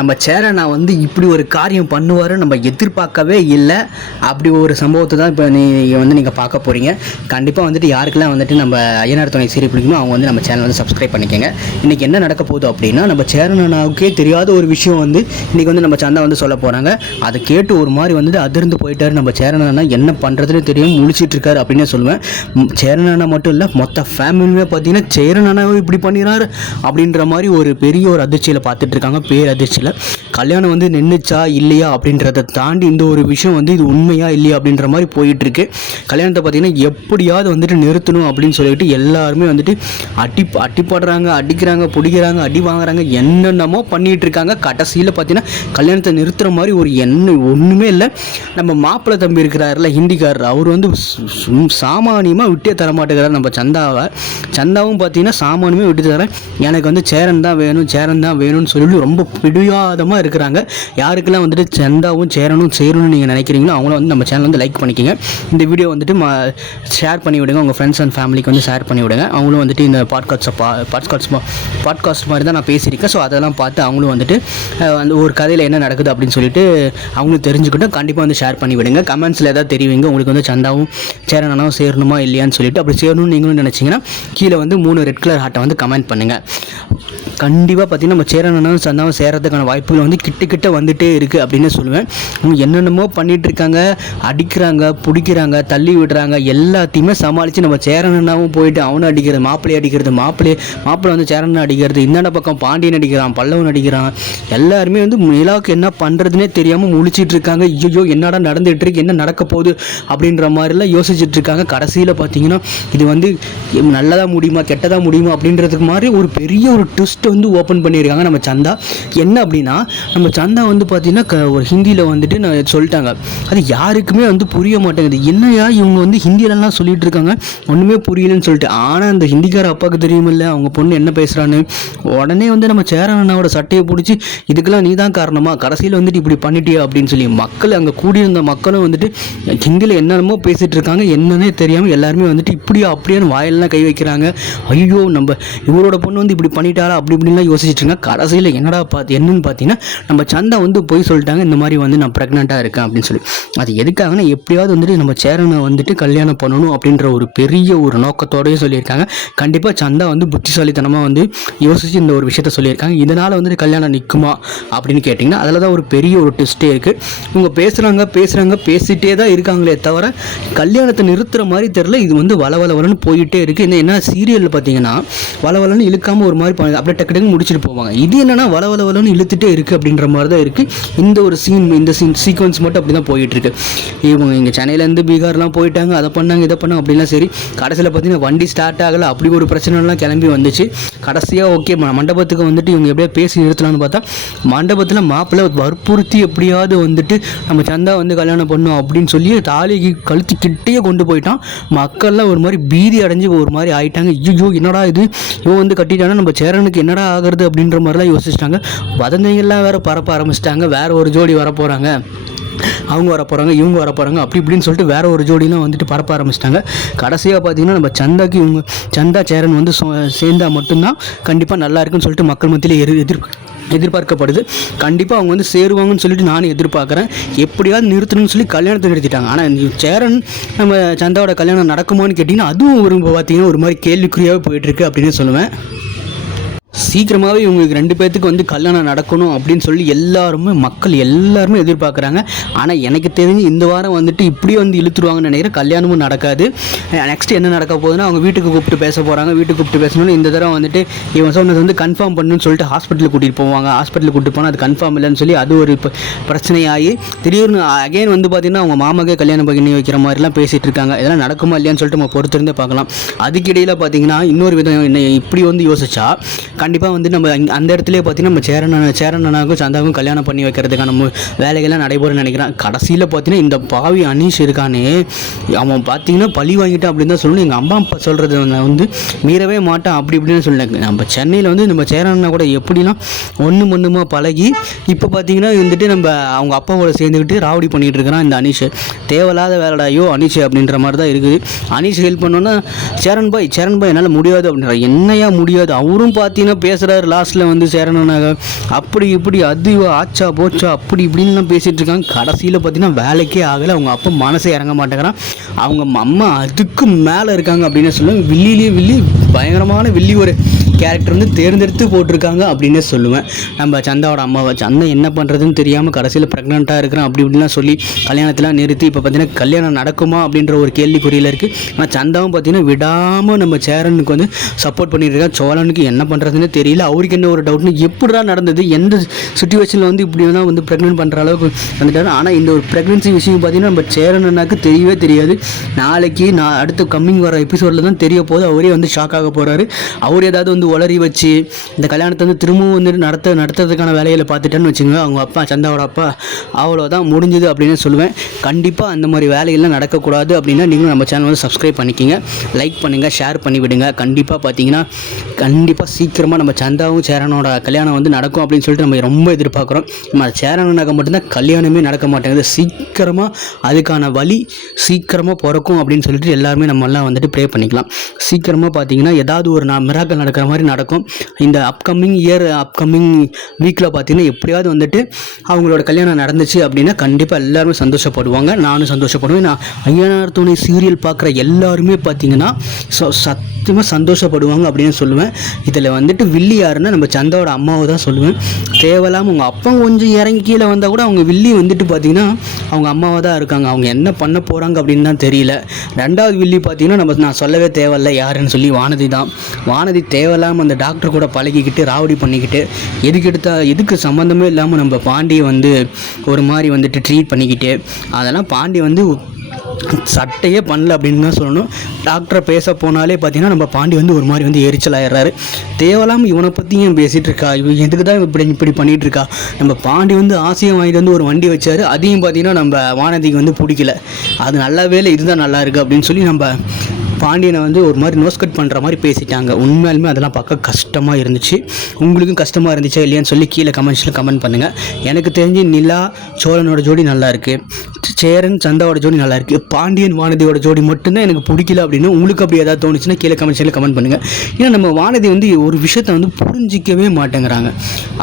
நம்ம சேரனை வந்து இப்படி ஒரு காரியம் பண்ணுவார் நம்ம எதிர்பார்க்கவே இல்லை. அப்படி ஒரு சம்பவத்தை தான் இப்போ நீங்கள் பார்க்க போகிறீங்க. கண்டிப்பாக வந்துட்டு யாருக்கெல்லாம் வந்துட்டு நம்ம ஐயனார் துணை சீரியல் பிடிக்குமோ அவங்க வந்து நம்ம சேனல் வந்து சப்ஸ்கிரைப் பண்ணிக்கோங்க. இன்றைக்கி என்ன நடக்க போகுது அப்படின்னா, நம்ம சேரனாவுக்கே தெரியாத ஒரு விஷயம் வந்து இன்றைக்கி வந்து நம்ம சந்தா வந்து சொல்ல போகிறாங்க. அதை கேட்டு ஒரு மாதிரி வந்துட்டு அதிர்ந்து போயிட்டார். நம்ம சேரனா என்ன பண்ணுறதுன்னு தெரியும் முழிச்சிட்டு இருக்காரு அப்படின்னு சொல்லுவேன். சேரனா மட்டும் இல்லை, மொத்த ஃபேமிலியுமே பார்த்தீங்கன்னா சேரனாவை இப்படி பண்ணிடுறாரு அப்படின்ற மாதிரி ஒரு பெரிய ஒரு அதிர்ச்சியில் பார்த்துட்டு இருக்காங்க. பேரதிர்ச்சியில் கல்யாணம் வந்து நின்றுச்சா இல்லையா அப்படின்றத தாண்டி இந்த ஒரு விஷயம் வந்து இது உண்மையா இல்லையா அப்படின்ற மாதிரி போயிட்டுருக்கு. கல்யாணத்தை பார்த்திங்கன்னா எப்படியாவது வந்துட்டு நிறுத்தணும் அப்படின்னு சொல்லிட்டு எல்லாருமே வந்துட்டு அடிப்படுறாங்க, அடிக்கிறாங்க, பிடிக்கிறாங்க, அடி வாங்குறாங்க, என்னென்னமோ பண்ணிகிட்டு இருக்காங்க. கடைசியில் பார்த்தீங்கன்னா கல்யாணத்தை நிறுத்துகிற மாதிரி ஒரு ஒன்றுமே இல்லை. நம்ம மாப்பிள்ளை தம்பி இருக்கிறாருல ஹிந்திக்காரர், அவர் வந்து சாமானியமாக விட்டே தரமாட்டேங்கிறார் நம்ம சந்தாவும் பார்த்தீங்கன்னா சாமானியமாக விட்டு தரேன், எனக்கு வந்து சேரன் தான் வேணும்னு சொல்லி ரொம்ப பிடிவாதமாக இருக்கிறாங்க. யாருக்கெல்லாம் வந்துட்டு சந்தாவும் சேரனும் சேரணும்னு நீங்கள் நினைக்கிறீங்களோ அவங்களும் வந்து நம்ம சேனல் வந்து லைக் பண்ணிக்கோங்க. இந்த வீடியோ வந்துட்டு ஷேர் பண்ணி விடுங்க, உங்கள் ஃப்ரெண்ட்ஸ் அண்ட் ஃபேமிலிக்கு வந்து ஷேர் பண்ணி விடுங்க. அவங்களும் வந்துட்டு இந்த பாட்காஸ்ட் மாதிரி தான் நான் பேசியிருக்கேன். ஸோ அதெல்லாம் பார்த்து அவங்களும் வந்துட்டு அந்த ஒரு கதையில் என்ன நடக்குது அப்படின்னு சொல்லிட்டு அவங்களும் தெரிஞ்சுக்கிட்டு கண்டிப்பாக வந்து ஷேர் பண்ணி விடுங்க. கமெண்ட்ஸில் ஏதாவது தெரிவிங்க உங்களுக்கு வந்து சந்தாவும் சேரனாவும் சேரணுமா இல்லையான்னு சொல்லிட்டு. அப்படி சேரணும்னு நீங்களும் நினச்சிங்கன்னா கீழே வந்து 3 ரெட் கலர் ஹார்ட்டை வந்து கமெண்ட் பண்ணுங்கள். கண்டிப்பாக பார்த்தீங்கன்னா நம்ம சேரனாவும் சந்தாவும் சேரத்துக்கான வாய்ப்புகள் வந்து கிட்ட வந்துகிட்டே இருக்குது அப்படின்னு சொல்லுவேன். அவங்க என்னென்னமோ பண்ணிகிட்டு இருக்காங்க, அடிக்கிறாங்க, பிடிக்கிறாங்க, தள்ளி விடுறாங்க, எல்லாத்தையுமே சமாளித்து நம்ம சேரனாவும் போயிட்டு அவனை அடிக்கிறது, மாப்பிள்ளை வந்து சேரனை அடிக்கிறது, இந்தாண்ட பக்கம் பாண்டியன் அடிக்கிறான், பல்லவன் அடிக்கிறான், எல்லாருமே வந்து நிலாவுக்கு என்ன பண்ணுறதுனே தெரியாமல் முழிச்சிட்டு இருக்காங்க. ஐயோ என்னடா நடந்துகிட்டு இருக்கு, என்ன நடக்க போகுது அப்படின்ற மாதிரிலாம் யோசிச்சுட்டு இருக்காங்க. கடைசியில் பார்த்தீங்கன்னா இது வந்து நல்லதாக முடியுமா கெட்டதாக முடியுமா அப்படின்றதுக்கு மாதிரி ஒரு பெரிய ஒரு ட்விஸ்ட் வந்து ஓப்பன் பண்ணியிருக்காங்க நம்ம சந்தா. என்ன அப்படின்னா, நம்ம சந்தா வந்து பார்த்தீங்கன்னா ஒரு ஹிந்தியில் வந்துட்டு நான் சொல்லிட்டாங்க, அது யாருக்குமே வந்து புரிய மாட்டேங்குது. என்னையா இவங்க வந்து ஹிந்தியிலலாம் சொல்லிட்டு இருக்காங்க, ஒன்றுமே புரியலன்னு சொல்லிட்டு. ஆனால் அந்த ஹிந்திக்கார அப்பாவுக்கு தெரியுமில்ல அவங்க பொண்ணு என்ன பேசுகிறான்னு. உடனே வந்து நம்ம சேரனாவோட சட்டையை பிடிச்சி இதுக்கெல்லாம் நீ தான் காரணமா, கடைசியில் வந்துட்டு இப்படி பண்ணிட்டியா அப்படின்னு சொல்லி மக்கள் அங்கே கூடியிருந்த மக்களும் வந்துட்டு ஹிந்தியில் என்னென்னமோ பேசிகிட்டு இருக்காங்க. என்னன்னே தெரியாமல் எல்லாருமே வந்துட்டு இப்படியா அப்படியான்னு வாயிலெலாம் கை வைக்கிறாங்க. ஐயோ நம்ம இவரோட பொண்ணு வந்து இப்படி பண்ணிட்டாரா அப்படி இப்படின்லாம் யோசிச்சுட்டு இருக்காங்க. கடைசியில் என்னன்னு பார்த்தீங்கன்னா நம்ம சந்தா வந்து போய் சொல்லிட்டாங்க, இந்த மாதிரி வந்து நான் ப்ரெக்னெண்ட்டாக இருக்கேன் அப்படின்னு சொல்லி. அது எதுக்காகனா எப்படியாவது வந்துட்டு நம்ம சேரனை வந்துட்டு கல்யாணம் பண்ணணும் அப்படின்ற ஒரு பெரிய ஒரு நோக்கத்தோடய சொல்லியிருக்காங்க. கண்டிப்பாக சந்தா வந்து புத்திசாலித்தனமாக வந்து யோசித்து இந்த ஒரு விஷயத்த சொல்லியிருக்காங்க. இதனால் வந்துட்டு கல்யாணம் நிற்குமா அப்படின்னு கேட்டிங்கன்னா அதில் தான் ஒரு பெரிய ஒரு ட்விஸ்ட்டே இருக்குது. இவங்க பேசிகிட்டே தான் இருக்காங்களே தவிர கல்யாணத்தை நிறுத்துகிற மாதிரி தெரில. இது வந்து வளவலன்னு போயிட்டே இருக்குது. என்ன சீரியலில் பார்த்தீங்கன்னா வளவலன்னு இழுக்காமல் ஒரு மாதிரி அப்படியே டக்கு முடிச்சுட்டு போவாங்க. இது என்னன்னா வளவலன்னு இழுத்துட்டே இருக்குது அப்படின்ற மாதிரி தான் இருக்குது. இந்த சீக்வன்ஸ் மட்டும் அப்படி தான் போயிட்டுருக்கு. இவங்க இங்கே சென்னையிலேருந்து பீகார்லாம் போயிட்டாங்க, அதை பண்ணாங்க இதை பண்ணாங்க அப்படிலாம். சரி கடைசியில் பார்த்தீங்கன்னா வண்டி ஸ்டார்ட் ஆகலை, அப்படி ஒரு பிரச்சனைலாம் கிளம்பி வந்துச்சு. கடைசியாக ஓகே மண்டபத்துக்கு வந்துட்டு இவங்க எப்படியா பேசி நிறுத்தலாம்னு பார்த்தா மண்டபத்தில் மாப்பிள்ளை வற்புறுத்தி எப்படியாவது வந்துட்டு நம்ம சந்தா வந்து கல்யாணம் பண்ணோம் அப்படின்னு சொல்லி தாலிக்கு கழுத்துக்கிட்டே கொண்டு போயிட்டான். மக்கள்லாம் ஒரு மாதிரி பீதி அடைஞ்சு ஒரு மாதிரி ஆயிட்டாங்க. ஐயோ என்னடா இது, இவன் வந்து கட்டிட்டானா நம்ம சேரனுக்கு என்னடா ஆகிறது அப்படின்ற மாதிரிலாம் யோசிச்சிட்டாங்க. வதந்திகள்லாம் வேறு பரப்ப ஆரம்பிச்சிட்டாங்க. வேறு ஒரு ஜோடி வரப்போகிறாங்க, அவங்க வர போகிறாங்க, இவங்க வர போகிறாங்க, அப்படி இப்படின்னு சொல்லிட்டு வேறு ஒரு ஜோடிலாம் வந்துட்டு பரப்ப ஆரம்பிச்சிட்டாங்க. கடைசியாக பார்த்தீங்கன்னா நம்ம சந்தா சேரன் வந்து சேர்ந்தால் மட்டும்தான் கண்டிப்பாக நல்லா இருக்குன்னு சொல்லிட்டு மக்கள் மத்தியில் எதிர்பார்க்கப்படுது. கண்டிப்பாக அவங்க வந்து சேருவாங்கன்னு சொல்லிட்டு நானும் எதிர்பார்க்குறேன். எப்படியாவது நிறுத்தணும்னு சொல்லி கல்யாணத்தை நிறுத்திட்டாங்க. ஆனால் சேரன் நம்ம சந்தாவோட கல்யாணம் நடக்குமான்னு கேட்டிங்கன்னா அதுவும் ஒரு பார்த்திங்கன்னா ஒரு மாதிரி கேள்விக்குறியாகவே போயிட்டுருக்கு அப்படின்னு சொல்லுவேன். சீக்கிரமாகவே இவங்களுக்கு 2 பேர்த்துக்கு வந்து கல்யாணம் நடக்கணும் அப்படின்னு சொல்லி மக்கள் எல்லாருமே எதிர்பார்க்குறாங்க. ஆனால் எனக்கு தெரிஞ்சு இந்த வாரம் வந்துட்டு இப்படி வந்து இழுத்துருவாங்கன்னு நினைக்கிறேன். கல்யாணமும் நடக்காது. நெக்ஸ்ட் என்ன நடக்க போகுதுன்னா அவங்க வீட்டுக்கு கூப்பிட்டு பேச போகிறாங்க. வீட்டுக்கு கூப்பிட்டு பேசணும்னு இந்த தடவை வந்துட்டு இவன் சொன்னது வந்து கன்ஃபார்ம் பண்ணணும்னு சொல்லிட்டு ஹாஸ்பிட்டலுக்கு கூட்டிகிட்டு போவாங்க. ஹாஸ்பிட்டலுக்கு கூப்பிட்டு போனால் அது கன்ஃபார்ம் இல்லைன்னு சொல்லி அது ஒரு பிரச்சனையாகி திடீர்னு அகைன் வந்து பார்த்திங்கன்னா அவங்க மாமாக்கே கல்யாணம் பண்ணி வைக்கிற மாதிரிலாம் பேசிகிட்டு இருக்காங்க. இதெல்லாம் நடக்குமா இல்லையான்னு சொல்லிட்டு நம்ம பொறுத்திருந்தே பார்க்கலாம். அதுக்கிடையில் பார்த்திங்கன்னா இன்னொரு விதம் என்ன இப்படி வந்து யோசிச்சா கண்டிப்பாக வந்து நம்ம அந்த இடத்துலேயே பார்த்தீங்கன்னா நம்ம சேரனாவுக்கும் சந்தாவுக்கும் கல்யாணம் பண்ணி வைக்கிறதுக்கான நம்ம வேலைகள்லாம் நடைபெறும்னு நினைக்கிறேன். கடைசியில் பார்த்தீங்கன்னா இந்த பாவி அனீஷ் இருக்கானே, அவன் பார்த்தீங்கன்னா பழி வாங்கிட்டான் அப்படின்னு தான் சொல்லணும். எங்கள் அம்மா அப்பா சொல்கிறது வந்து மீறவே மாட்டான் அப்படி இப்படின்னு சொன்னாங்க. நம்ம சென்னையில் வந்து நம்ம சேரனா கூட எப்படிலாம் ஒன்றுமா பழகி இப்போ பார்த்தீங்கன்னா வந்துட்டு நம்ம அவங்க அப்பாவோட சேர்ந்துக்கிட்டு ராவடி பண்ணிகிட்டு இருக்கிறான் இந்த அனீஷ். தேவையில்லாத வேலைடாயோ அனீஷ் அப்படின்ற மாதிரி தான் இருக்குது. அனீஷ் ஹெல்ப் பண்ணோன்னா சேரன் பாய் என்னால் முடியாது அப்படின்ற. என்னையா முடியாது, அவரும் பார்த்தீங்கன்னா பார்த்தீங்கன்னா பேசுகிறாரு லாஸ்ட்டில் வந்து சேரணுனாக அப்படி இப்படி அது ஆச்சா போச்சா அப்படி இப்படின்லாம் பேசிகிட்டு இருக்காங்க. கடைசியில் பார்த்தீங்கன்னா வேலைக்கே ஆகலை. அவங்க அப்பா மனசே இறங்க மாட்டேங்கிறான். அவங்க அம்மா அதுக்கு மேலே இருக்காங்க அப்படின்னு சொல்லுவேன். வில்லி பயங்கரமான வில்லி ஒரு கேரக்டர் வந்து தேர்ந்தெடுத்து போட்டிருக்காங்க அப்படின்னே சொல்லுவேன். நம்ம சந்தாவோட அம்மாவை சந்தா என்ன பண்ணுறதுன்னு தெரியாமல் கடைசியில் ப்ரெக்னெண்ட்டாக இருக்கிறான் அப்படி இப்படிலாம் சொல்லி கல்யாணத்தெலாம் நிறுத்தி இப்போ பார்த்தீங்கன்னா கல்யாணம் நடக்குமா அப்படின்ற ஒரு கேள்விக்குறியில் இருக்குது. ஆனால் சந்தாவும் பார்த்தீங்கன்னா விடாமல் நம்ம சேரனுக்கு வந்து சப்போர்ட் பண்ணிட்டு இருக்கா. சோழனுக்கு என்ன பண்ணுறதுன்னு தெரியல. அவருக்கு என்ன ஒரு டவுட்னு எப்படிதான் நடந்தது, எந்த சுச்சுவேஷனில் வந்து இப்படி தான் வந்து ப்ரெக்னென்ட் பண்ணுற அளவுக்கு வந்துட்டாரு. ஆனால் இந்த ஒரு ப்ரெக்னென்சி விஷயம் பார்த்தீங்கன்னா நம்ம சேரனுக்கு தெரியவே தெரியாது. நாளைக்கு அடுத்த கம்மிங் வர எபிசோடில் தான் தெரிய போது. அவரே வந்து ஷாக் ஆக போகிறாரு. அவர் ஏதாவது வந்து உளறி வச்சு இந்த கல்யாணத்தை வந்து திரும்பவும் வந்து நடத்துறதுக்கான வேலையில் பார்த்துட்டேன்னு வச்சுங்க அவங்க அப்பா சந்தாவோட அப்பா அவ்வளோதான் முடிஞ்சுது அப்படின்னு சொல்லுவேன். கண்டிப்பாக அந்த மாதிரி வேலையெல்லாம் நடக்கக்கூடாது அப்படின்னா நீங்களும் நம்ம சேனல் வந்து சப்ஸ்கிரைப் பண்ணிக்கிங்க, லைக் பண்ணுங்கள், ஷேர் பண்ணி விடுங்க. கண்டிப்பாக பார்த்தீங்கன்னா சீக்கிரமாக நம்ம சந்தாவும் சேரனோட கல்யாணம் வந்து நடக்கும் அப்படின்னு சொல்லிட்டு நம்ம ரொம்ப எதிர்பார்க்குறோம். நம்ம சேரனுனாக்க மட்டும்தான் கல்யாணமே நடக்க மாட்டேங்குது. சீக்கிரமாக அதுக்கான வழி சீக்கிரமாக பிறக்கும் அப்படின்னு சொல்லிட்டு எல்லாருமே நம்ம எல்லாம் வந்துட்டு ப்ரே பண்ணிக்கலாம். சீக்கிரமாக பார்த்தீங்கன்னா ஏதாவது ஒரு மிராக்கல் நடக்கிற மாதிரி நடக்கும். இந்த அப்கமிங் வீக்கில் பார்த்தீங்கன்னா எப்படியாவது வந்துட்டு அவங்களோட கல்யாணம் நடந்துச்சு அப்படின்னா கண்டிப்பாக எல்லாருமே சந்தோஷப்படுவாங்க. நானும் சந்தோஷப்படுவேன். நான் ஐயனார் துணை சீரியல் பார்க்குற எல்லாருமே பார்த்தீங்கன்னா சத்தியமாக சந்தோஷப்படுவாங்க அப்படின்னு சொல்லுவேன். இதில் வந்துட்டு வில்லி யாருன்னா நம்ம சந்தாவோட அம்மாவை தான் சொல்லுவேன். தேவையில்லாமல் அவங்க அப்பா கொஞ்சம் இறங்கி கீழே வந்தால் கூட அவங்க வில்லி வந்துட்டு பார்த்தீங்கன்னா அவங்க அம்மாவை தான் இருக்காங்க. அவங்க என்ன பண்ண போகிறாங்க அப்படின்னு தான் தெரியல. ரெண்டாவது வில்லி பார்த்தீங்கன்னா நான் சொல்லவே தேவையில்லை யாருன்னு சொல்லி வானதி தேவையில்லாமல் அந்த டாக்டர் கூட பழகிக்கிட்டு ராவடி பண்ணிக்கிட்டு எதுக்கு சம்மந்தமே இல்லாமல் நம்ம பாண்டியை வந்து ஒரு மாதிரி வந்துட்டு ட்ரீட் பண்ணிக்கிட்டு அதெல்லாம் பாண்டி வந்து சட்டையே பண்ணல அப்படின்னு தான் சொல்லணும். டாக்டரை பேச போனாலே பார்த்தீங்கன்னா நம்ம பாண்டி வந்து ஒரு மாதிரி வந்து எரிச்சல் ஆயிடுறாரு. தேவையில்லாமல் இவனை பற்றி ஏன் பேசிகிட்டு இருக்கா, இவன் எதுக்கு தான் இப்படி பண்ணிகிட்டு இருக்கா. நம்ம பாண்டி வந்து ஆசையம் வாங்கிட்டு வந்து ஒரு வண்டி வச்சார். அதையும் பார்த்தீங்கன்னா நம்ம வானதிக்கு வந்து பிடிக்கல. அது நல்லாவே இல்லை, இதுதான் நல்லா இருக்குது அப்படின்னு சொல்லி நம்ம பாண்டியனை வந்து ஒரு மாதிரி நோஸ் கட் பண்ணுற மாதிரி பேசிட்டாங்க. உண்மையாலுமே அதெல்லாம் பார்க்க கஷ்டமாக இருந்துச்சு. உங்களுக்கும் கஷ்டமாக இருந்துச்சா இல்லையான்னு சொல்லி கீழே கமெண்ட்ஸில் கமெண்ட் பண்ணுங்கள். எனக்கு தெரிஞ்சு நிலா சோழனோட ஜோடி நல்லாயிருக்கு, சேரன் சந்தாவோட ஜோடி நல்லாயிருக்கு, பாண்டியன் வானதியோட ஜோடி மட்டும்தான் எனக்கு பிடிக்கல அப்படின்னு உங்களுக்கு அப்படி ஏதாவது தோணுச்சுன்னா கீழே கமெண்ட்ஸில் கமெண்ட் பண்ணுங்கள். ஏன்னா நம்ம வானதி வந்து ஒரு விஷயத்தை வந்து புரிஞ்சிக்கவே மாட்டேங்கிறாங்க.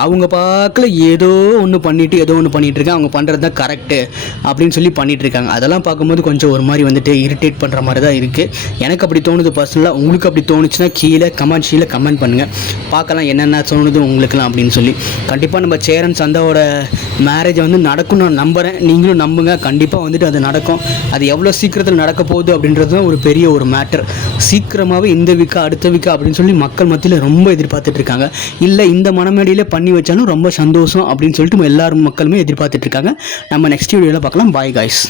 அவங்க பார்க்கல ஏதோ ஒன்று பண்ணிவிட்டு இருக்காங்க. அவங்க பண்ணுறது தான் கரெக்டு அப்படின்னு சொல்லி பண்ணிகிட்ருக்காங்க. அதெல்லாம் பார்க்கும்போது கொஞ்சம் ஒரு மாதிரி வந்துட்டு இரிட்டேட் பண்ணுற மாதிரி தான் இருக்குது. எனக்கு அப்படி தோணுது பர்சனலாக. உங்களுக்கு அப்படி தோணுச்சுன்னா கீழே கமெண்ட் பண்ணுங்கள். பார்க்கலாம் என்னென்ன தோணுது உங்களுக்குலாம் அப்படின்னு சொல்லி. கண்டிப்பாக நம்ம சேரன் சந்தாவோட மேரேஜை வந்து நடக்கும் நான் நம்புகிறேன். நீங்களும் நம்புங்க. கண்டிப்பாக வந்துட்டு அது நடக்கும். அது எவ்வளோ சீக்கிரத்தில் நடக்க போகுது அப்படின்றது தான் ஒரு பெரிய ஒரு மேட்டர். சீக்கிரமாகவே இந்த வீக்கா அடுத்த வீக்கா அப்படின்னு சொல்லி மக்கள் மத்தியில் ரொம்ப எதிர்பார்த்துட்டு இருக்காங்க. இல்லை இந்த மனமேடையில் பண்ணி வச்சாலும் ரொம்ப சந்தோஷம் அப்படின்னு சொல்லிட்டு எல்லாரும் மக்களுமே எதிர்பார்த்துட்டு இருக்காங்க. நம்ம நெக்ஸ்ட் வீடியோவில் பார்க்கலாம். Bye guys.